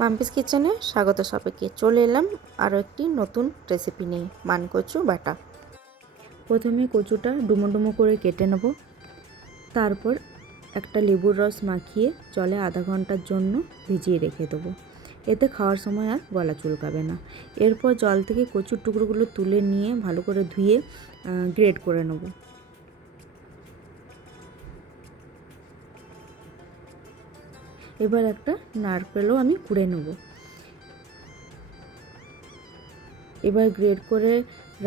মাম্পিস কিচেনে স্বাগত সবাইকে। চলে এলাম আরও একটি নতুন রেসিপি নিয়ে, মানকচু বাটা। প্রথমে কচুটা ডুমো ডুমো করে কেটে নেব। তারপর একটা লেবুর রস মাখিয়ে জলে আধা ঘন্টার জন্য ভিজিয়ে রেখে দেবো। এতে খাওয়ার সময় আর গলা চুলকাবে না। এরপর জল থেকে কচুর টুকরোগুলো তুলে নিয়ে ভালো করে ধুয়ে গ্রেট করে নেব। এবার একটা নারকেলও আমি কুড়ে নেব। এবার গ্রেট করে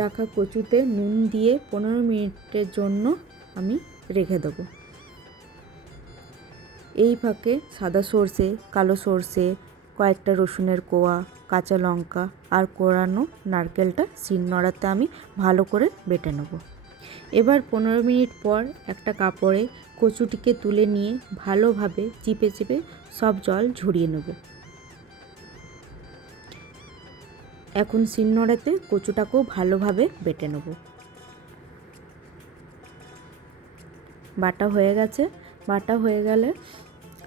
রাখা কচুতে নুন দিয়ে 15 মিনিটের জন্য আমি রেখে দেবো। এই ফাঁকে সাদা সর্ষে, কালো সর্ষে, কয়েকটা রসুনের কোয়া, কাঁচা লঙ্কা আর কোড়ানো নারকেলটা শিলনোড়াতে আমি ভালো করে বেটে নেব। এবার 15 মিনিট পর একটা কাপড়ে কচুটিকে তুলে নিয়ে ভালোভাবে চিপে চিপে সব জল ঝরিয়ে নেব। এখন শিলনোড়াতে কচুটাকেও ভালোভাবে বেটে নেব। বাটা হয়ে গেছে। বাটা হয়ে গেলে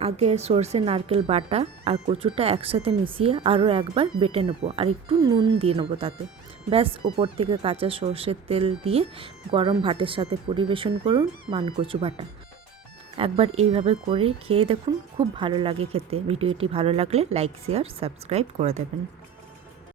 আগে সর্ষে নারকেল বাটা আর কচুটা একসাথে মিশিয়ে আরও একবার বেটে নেব আর একটু নুন দিয়ে নেবো তাতে। ব্যাস, ওপর থেকে কাঁচা সর্ষের তেল দিয়ে গরম ভাতের সাথে পরিবেশন করুন মানকচু বাটা। একবার এইভাবে করে খেয়ে দেখুন, খুব ভালো লাগে খেতে। ভিডিওটি ভালো লাগলে লাইক, শেয়ার, সাবস্ক্রাইব করে দেবেন।